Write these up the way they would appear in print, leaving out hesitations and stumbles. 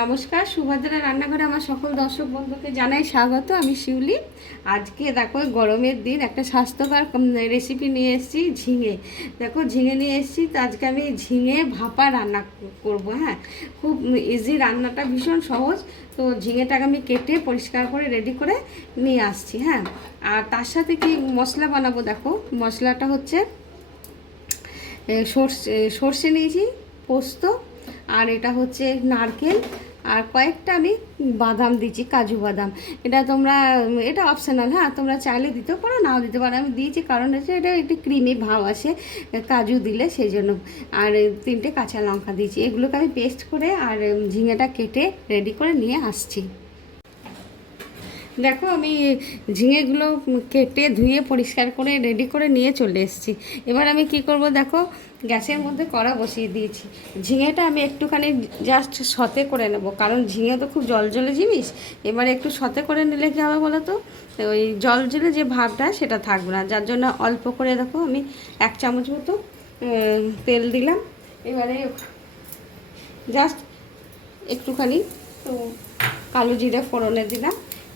নমস্কার, সুভদ্রা রান্নাঘরে আমার সকল দর্শক বন্ধুকে জানাই স্বাগত। আমি শিউলি। আজকে দেখো গরমের দিন একটা স্বাস্থ্যকর রেসিপি নিয়ে এসেছি, ঝিঙে। দেখো ঝিঙে নিয়ে এসেছি, তো আজকে আমি ঝিঙে ভাপা রান্না করব। হ্যাঁ, খুব ইজি, রান্নাটা ভীষণ সহজ। তো ঝিঙেটাকে আমি কেটে পরিষ্কার করে রেডি করে নিয়ে আসছি। হ্যাঁ, আর তার সাথে কি মশলা বানাবো, দেখো মশলাটা হচ্ছে সর্ষে নিয়েছি, পোস্ত, আর এটা হচ্ছে নারকেল, আর কয়েকটা আমি বাদাম দিচ্ছি, কাজু বাদাম। এটা অপশনাল, হ্যাঁ, তোমরা চাইলে দিতেও পারো, নাও দিতে পারো। আমি দিয়েছি কারণ হচ্ছে এটা একটু ক্রিমি ভাব আসে কাজু দিলে, সেই জন্য। আর 3টে কাঁচা লঙ্কা দিয়েছি। এগুলোকে আমি পেস্ট করে আর ঝিঙেটা কেটে রেডি করে নিয়ে আসছি। দেখো আমি ঝিঙেগুলো কেটে ধুয়ে পরিষ্কার করে রেডি করে নিয়ে চলে এসেছি। এবার আমি কি করব, দেখো গ্যাসের মধ্যে কড়া বসিয়ে দিয়েছি। ঝিঙেটা আমি একটুখানি জাস্ট সতে করে নেব, কারণ ঝিঙে তো খুব জলজলে জিনিস। এবারে একটু সতে করে নিলে কী হবে বলো তো, ওই জলজলে যে ভাবটা সেটা থাকবে না। যার জন্য অল্প করে দেখো আমি 1 চামচ মতো তেল দিলাম। এবারে জাস্ট একটুখানি তো কালো জিরে ফোড়নে দিলাম,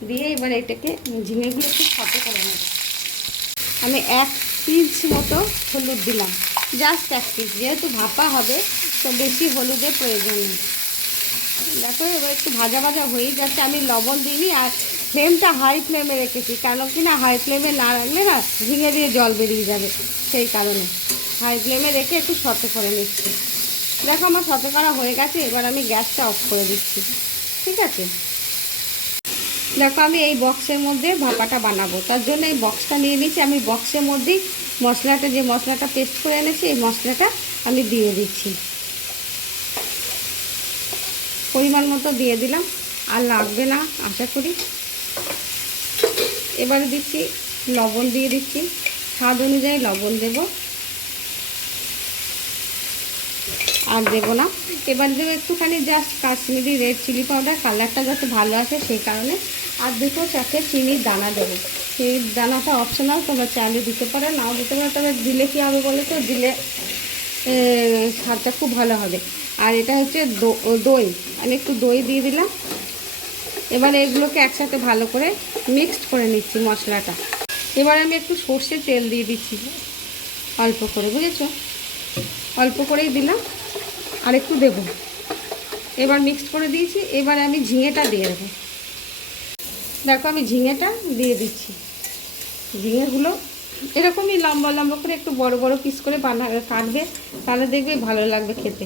দিয়ে এবার এটাকে ঝিঙেগুলো একটু সতে করে নেব। আমি 1 পিঞ্চ মতো হলুদ দিলাম, জাস্ট 1 পিঞ্চ, যেহেতু ভাপা হবে তো বেশি হলুদের প্রয়োজন নেই। দেখো এবার একটু ভাজা ভাজা হয়েই যাচ্ছে। আমি লবণ দিইনি, আর ফ্লেমটা হাই ফ্লেমে রেখেছি, কেন কি না হাই ফ্লেমে না রাখলে না ঝিঙে দিয়ে জল বেরিয়ে যাবে, সেই কারণে হাই ফ্লেমে রেখে একটু সতে করে নিচ্ছি। দেখো আমার সতে করা হয়ে গেছে, এবার আমি গ্যাসটা অফ করে দিচ্ছি। ঠিক আছে, দেখো আমি এই বক্সের মধ্যে ভাপাটা বানাবো, তার জন্য এই বক্সটা নিয়ে নিচ্ছি। আমি বক্সের মধ্যেই যে মশলাটা পেস্ট করে এনেছি, এই মশলাটা আমি দিয়ে দিচ্ছি। পরিমাণ মতো দিয়ে দিলাম, আর লাগবে না আশা করি। এবারে দিচ্ছি লবণ, দিয়ে দিচ্ছি স্বাদ অনুযায়ী লবণ দেব, আর দেবো না। এবার দেবো একটুখানি just Kashmiri red chilli powder, কালারটা যাতে ভালো আসে সেই কারণে। আর 2 চারটে চিনির দানা দেবো। সেই দানাটা অপশনাল, তোমরা চাইলে দিতে পারো, নাও দিতে পারো। তবে দিলে কী হবে বলো তো, দিলে স্বাদটা খুব ভালো হবে। আর এটা হচ্ছে দই, আমি একটু দই দিয়ে দিলাম। এবার এগুলোকে একসাথে ভালো করে মিক্সড করে নিচ্ছি মশলাটা। এবার আমি একটু সর্ষের তেল দিয়ে দিচ্ছি, অল্প করে, বুঝেছো, অল্প করেই দিলাম, আর একটু দেবো। এবার মিক্সড করে দিয়েছি, এবার আমি ঝিঙেটা দিয়ে দেবো। দেখো আমি ঝিঙেটা দিয়ে দিচ্ছি। ঝিঙেগুলো এরকমই লম্বা লম্বা করে একটু বড় বড় পিস করে কাটবে, তাহলে দেখবে ভালো লাগবে খেতে।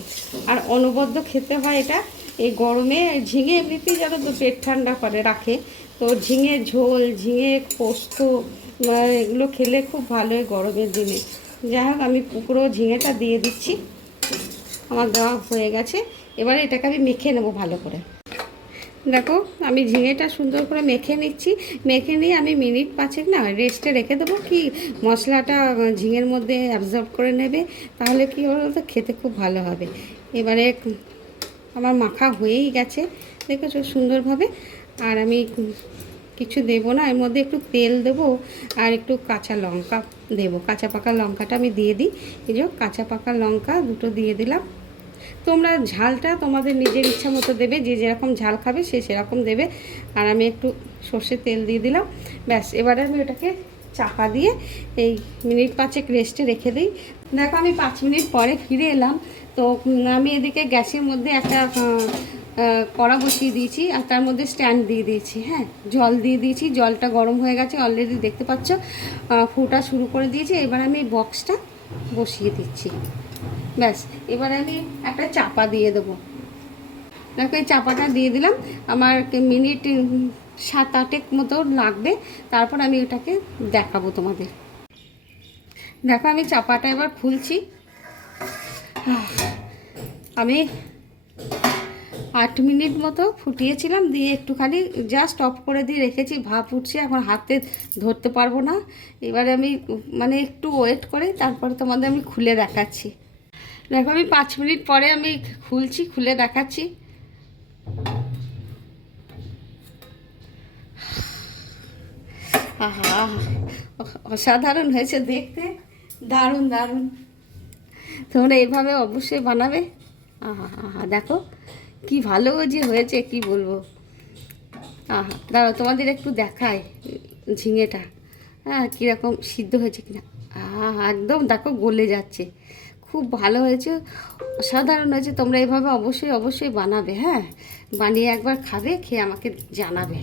আর অনবদ্য খেতে হয় এটা। এই গরমে ঝিঙে এমনিতেই যারা তো পেট ঠান্ডা করে রাখে, তো ঝিঙে ঝোল, ঝিঙে পোস্ত এগুলো খেলে খুব ভালো হয় গরমের দিনে। যাই হোক আমি পুরো ঝিঙেটা দিয়ে দিচ্ছি, আমার দেওয়া হয়ে গেছে। এবারে এটাকে আমি মেখে নেবো ভালো করে। দেখো আমি ঝিঙেটা সুন্দর করে মেখে নিচ্ছি। মেখে নিয়ে আমি মিনিট 5 না রেস্টে রেখে দেবো, কি মশলাটা ঝিঙের মধ্যে অ্যাবজর্ব করে নেবে, তাহলে কি হবে তো খেতে খুব ভালো হবে। এবারে আমার মাখা হয়েই গেছে, দেখেছো সুন্দরভাবে। আর আমি কিছু দেবো না, এর মধ্যে একটু তেল দেবো, আর একটু কাঁচা লঙ্কা দেবো। কাঁচা পাকা লঙ্কাটা আমি দিয়ে দিই। এই যে কাঁচা পাকা লঙ্কা 2টো দিয়ে দিলাম। তোমরা ঝালটা তোমাদের নিজের ইচ্ছা মতো দেবে, যে যেরকম ঝাল খাবে সে সেরকম দেবে। আর আমি একটু সর্ষের তেল দিয়ে দিলাম, ব্যাস। এবারে আমি ওটাকে চাপা দিয়ে এই মিনিট 5 রেস্টে রেখে দিই। দেখো আমি 5 মিনিট পরে ফিরে এলাম। তো আমি এদিকে গ্যাসের মধ্যে একটা কড়া বসিয়ে দিয়েছি, আর তার মধ্যে স্ট্যান্ড দিয়ে দিয়েছি। হ্যাঁ, জল দিয়ে দিয়েছি, জলটা গরম হয়ে গেছে অলরেডি, দেখতে পাচ্ছ ফোটা শুরু করে দিয়েছি। এবার আমি বক্সটা বসিয়ে দিচ্ছি, ব্যাস। এবার আমি একটা চাপা দিয়ে দেবো। দেখো এই চাপাটা দিয়ে দিলাম, আমার মিনিট 7-8 মতো লাগবে, তারপর আমি ওটাকে দেখাবো তোমাদের। দেখো আমি চাপাটা এবার খুলছি। আমি 8 মিনিট মতো ফুটিয়েছিলাম, দিয়ে একটুখানি জাস্ট অফ করে দিয়ে রেখেছি। ভাপ উঠছে, এখন হাতে ধরতে পারবো না। এবারে আমি একটু ওয়েট করে তারপরে তোমাদের আমি খুলে দেখাচ্ছি। দেখো আমি 5 মিনিট পরে আমি খুলছি, খুলে দেখাচ্ছি। আহা, অসাধারণ হয়েছে দেখতে, দারুণ দারুণ। তোমরা এইভাবে অবশ্যই বানাবে। আহা আহা, দেখো কি ভালো যে হয়েছে কি বলবো। আহা, দাঁড়াও তোমাদের একটু দেখাই ঝিঙেটা, হ্যাঁ কীরকম সিদ্ধ হয়েছে কিনা। একদম দেখো গলে যাচ্ছে, খুব ভালো হয়েছে, অসাধারণ হয়েছে। তোমরা এভাবে অবশ্যই অবশ্যই বানাবে, হ্যাঁ বানিয়ে একবার খাবে, খেয়ে আমাকে জানাবে।